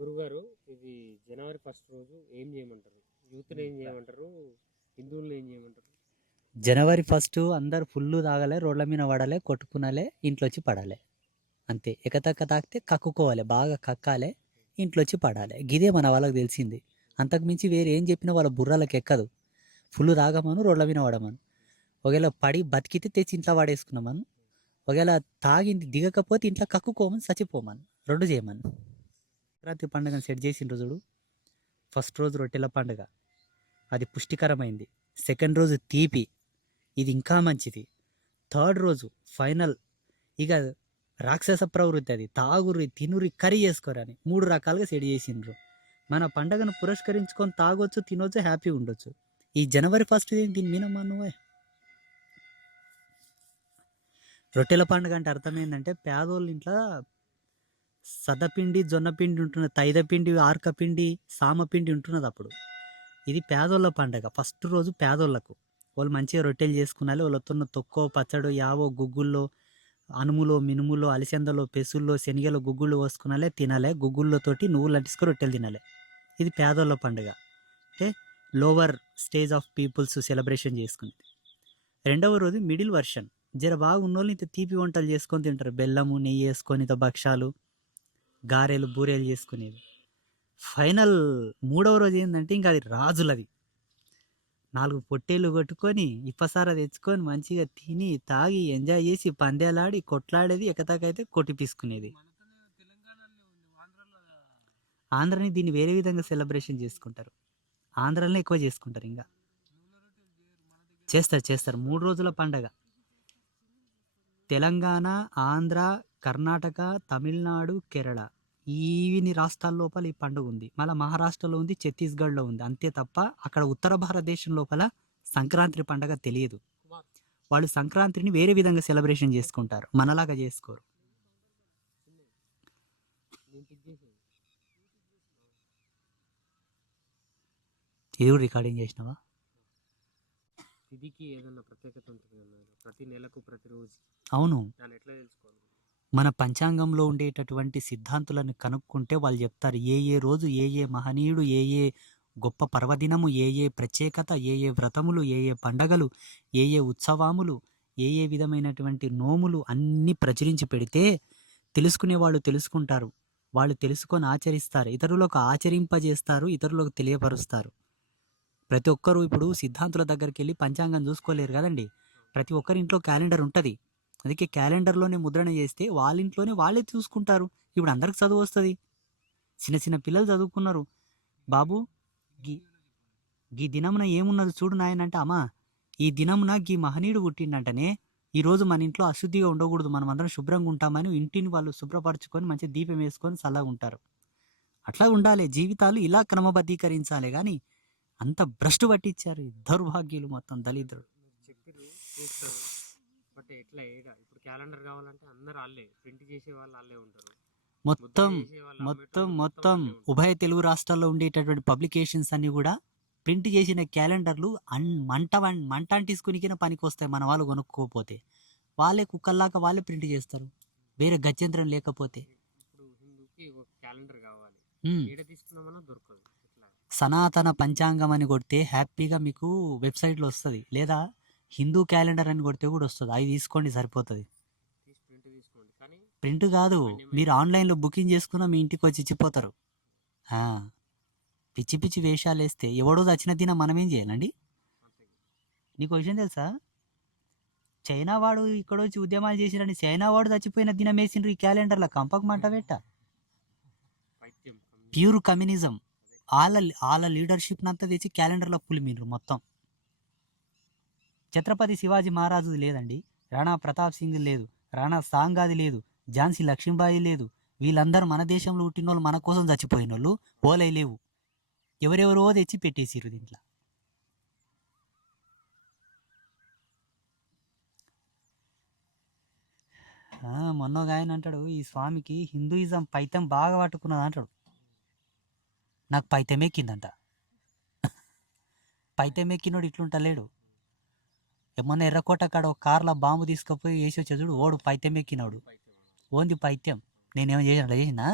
గురుగారు ఇది జనవరి ఫస్ట్ రోజు ఏం చేయమంటారు? యూత్ని ఏం చేయమంటారు? హిందువులను ఏం చేయమంటారు? జనవరి ఫస్ట్ అందరు ఫుల్ తాగలే రోడ్ల మీద పడాలి కొట్టుకునాలే ఇంట్లో వచ్చి పడాలి. అంతే. ఎకతక్క తాకితే కక్కుకోవాలి బాగా కక్కాలి ఇంట్లో వచ్చి పడాలి. గిదే మన వాళ్ళకి తెలిసింది. అంతకు మించి వేరే ఏం చెప్పినా వాళ్ళ బుర్రాలకు ఎక్కదు. ఫుల్ తాగమను రోడ్ల మీద పడమను. ఒకవేళ పడి బతికితే తెచ్చి ఇంట్లో వాడేసుకున్నామను. ఒకవేళ తాగింది దిగకపోతే ఇంట్లో కక్కుకోమని చచ్చిపోమను. రెండు చేయమను. సంక్రాంతి పండుగను సెట్ చేసిన రోజుడు ఫస్ట్ రోజు రొట్టెల పండుగ. అది పుష్టికరమైంది. సెకండ్ రోజు తీపి. ఇది ఇంకా మంచిది. థర్డ్ రోజు ఫైనల్. ఇక రాక్షస ప్రవృత్తి అది. తాగురి తినురి కర్రీ చేసుకోరని మూడు రకాలుగా సెట్ చేసిండ్రు. మన పండగను పురస్కరించుకొని తాగొచ్చు తినొచ్చు హ్యాపీగా ఉండొచ్చు. ఈ జనవరి ఫస్ట్ దీని మీనమ్మా నువ్వే రొట్టెల పండుగ అంటే అర్థం ఏంటంటే పేదోళ్ళ ఇంట్లో సదపిండి జొన్నపిండి ఉంటున్నది తైదపిండి ఆర్కపిండి సామపిండి ఉంటున్నది అప్పుడు. ఇది పేదోళ్ళ పండగ. ఫస్ట్ రోజు పేదోళ్ళకు. వాళ్ళు మంచిగా రొట్టెలు చేసుకున్నాలి. వాళ్ళతో తొక్కో పచ్చడో యావో గుగ్గుల్లో అనుములో మినుములో అలిసెందలో పెసుల్లో శనగలో గుగ్గుళ్ళు పోసుకునాలే తినాలే. గుగ్గుళ్ళతోటి నువ్వులు అంటిసుకొని రొట్టెలు తినాలి. ఇది పేదోళ్ళ పండుగ. అంటే lower stage of people's celebration చేసుకునేది రెండవ రోజు మిడిల్ వర్షన్. జర బాగా ఉన్నోళ్ళు ఇంత తీపి వంటలు చేసుకొని తింటారు. బెల్లము నెయ్యి వేసుకొని ఇంత భక్షాలు గారెలు బూరెలు చేసుకునేవి ఫైనల్ మూడవ రోజు ఏంటంటే ఇంకా అది రాజులది. నాలుగు పొట్టేలు కొట్టుకొని ఇప్పసార తెచ్చుకొని మంచిగా తిని తాగి ఎంజాయ్ చేసి పందేలాడి కొట్లాడేది ఎకతాకైతే కొట్టిపీసుకునేది ఆంధ్రని దీన్ని వేరే విధంగా సెలబ్రేషన్ చేసుకుంటారు. ఆంధ్రాలనే ఎక్కువ చేసుకుంటారు ఇంకా చేస్తారు చేస్తారు. మూడు రోజుల పండగ. తెలంగాణ ఆంధ్ర కర్ణాటక తమిళనాడు కేరళ. ఈవిని రాష్ట్రాల లోపల ఈ పండుగ ఉంది. మళ్ళీ మహారాష్ట్రలో ఉంది ఛత్తీస్గఢ్లో ఉంది. అంతే తప్ప అక్కడ ఉత్తర భారతదేశం లోపల సంక్రాంతి పండగ తెలియదు. వాళ్ళు సంక్రాంతిని వేరే విధంగా సెలబ్రేషన్ చేసుకుంటారు. మనలాగా చేసుకోరు. ఇది కూడా రికార్డింగ్ చేసినావా? తిథికి ఏదైనా ప్రత్యేకత ఉంటుంది ప్రతి నెలకు ప్రతిరోజు అవును. దాన్ని ఎట్లా తెలుసుకోవాలి? మన పంచాంగంలో ఉండేటటువంటి సిద్ధాంతులను కనుక్కుంటే వాళ్ళు చెప్తారు ఏ ఏ రోజు ఏ ఏ మహనీయుడు ఏ ఏ గొప్ప పర్వదినము ఏ ఏ ప్రత్యేకత ఏ ఏ వ్రతములు ఏ ఏ పండగలు ఏ ఏ ఉత్సవాములు ఏ ఏ విధమైనటువంటి నోములు అన్నీ ప్రచురించి పెడితే తెలుసుకునే వాళ్ళు తెలుసుకుంటారు. వాళ్ళు తెలుసుకొని ఆచరిస్తారు. ఇతరులకు ఆచరింపజేస్తారు ఇతరులకు తెలియపరుస్తారు. ప్రతి ఒక్కరూ ఇప్పుడు సిద్ధాంతుల దగ్గరికి వెళ్ళి పంచాంగం చూసుకోలేరు కదండి. ప్రతి ఒక్కరి ఇంట్లో క్యాలెండర్ ఉంటుంది. అందుకే క్యాలెండర్లోనే ముద్రణ చేస్తే వాళ్ళ ఇంట్లోనే వాళ్ళే చూసుకుంటారు. ఇప్పుడు అందరికి చదువు వస్తుంది. చిన్న చిన్న పిల్లలు చదువుకున్నారు. బాబు గీ గీ దినమున ఏమున్నది చూడు నాయనంటే అమ్మా ఈ దినమున గీ మహనీయుడు పుట్టిండంటనే ఈరోజు మన ఇంట్లో అశుద్ధిగా ఉండకూడదు. మనం అందరం శుభ్రంగా ఉంటామని ఇంటిని వాళ్ళు శుభ్రపరచుకొని మంచి దీపం వేసుకొని చల్లగా ఉంటారు. అట్లా ఉండాలి. జీవితాలు ఇలా క్రమబద్ధీకరించాలి కానీ అంత భ్రష్టు పట్టించారు దౌర్భాగ్యులు మొత్తం దళిద్రుడు బట్ ఎట్లా ఏడ? ఇప్పుడు క్యాలెండర్ కావాలంటే అందరు వాళ్ళే ప్రింట్ చేసే వాళ్ళు వాళ్ళే ఉంటారు. మొత్తం మొత్తం మొత్తం. ఉభయ తెలుగు రాష్ట్రాల్లో ఉండేటటువంటి పబ్లికేషన్స్ అన్ని కూడా ప్రింట్ చేసిన క్యాలెండర్లు అన్ మంట మంట అంటిసుకునికిన పనికి వస్తాయి మన వాళ్ళు కొనుక్కోపోతే వాళ్ళే కుక్కల్లాగా వాళ్ళే ప్రింట్ చేస్తారు. వేరే గత్యంతరం లేకపోతే. సనాతన పంచాంగం అని కొడితే హ్యాపీగా మీకు వెబ్సైట్లో వస్తుంది. లేదా హిందూ క్యాలెండర్ అని కొడితే కూడా వస్తుంది. అవి తీసుకోండి సరిపోతుంది. ప్రింట్ కాదు. మీరు ఆన్లైన్లో బుకింగ్ చేసుకున్నా మీ ఇంటికి వచ్చి ఇచ్చిపోతారు. పిచ్చి పిచ్చి వేషాలు వేస్తే ఎవడో చచ్చిన దిన మనం ఏం చేయాలండి? నీకు విషయం తెలుసా? చైనా వాడు ఇక్కడ వచ్చి ఉద్యమాలు చేసిరని చైనా వాడు చచ్చిపోయిన దినం వేసిండ్రు ఈ క్యాలెండర్లో. కంపక మంట పెట్ట. Pure communism. వాళ్ళ వాళ్ళ లీడర్షిప్ అంతా తెచ్చి క్యాలెండర్లో పులిమిండ్రు మొత్తం. ఛత్రపతి శివాజీ మహారాజుది లేదండి. రాణా ప్రతాప్ సింగ్ లేదు. రాణా సాంగాది లేదు. ఝాన్సీ లక్ష్మీబాయి లేదు. వీళ్ళందరూ మన దేశంలో పుట్టిన వాళ్ళు మన కోసం చచ్చిపోయిన వాళ్ళు ఓలై లేవు. ఎవరెవరో తెచ్చి పెట్టేసిర్రు దీంట్లో. ఆ, ఆయన అంటాడు ఈ స్వామికి హిందూయిజం పైతం బాగా పట్టుకున్నది అంటాడు. నాకు పైతం ఎక్కిందంట. పైతం ఎక్కినోడు ఇట్లుంటలేడు. మొన్న ఎర్రకోట కాడ ఒక కార్లో బాంబు తీసుకుపోయి వేసి వచ్చే చూడు ఓడు పైతం ఎక్కినోడు. పైత్యం. ఓంది పైత్యం. నేనేమో చేసిన చేసినా?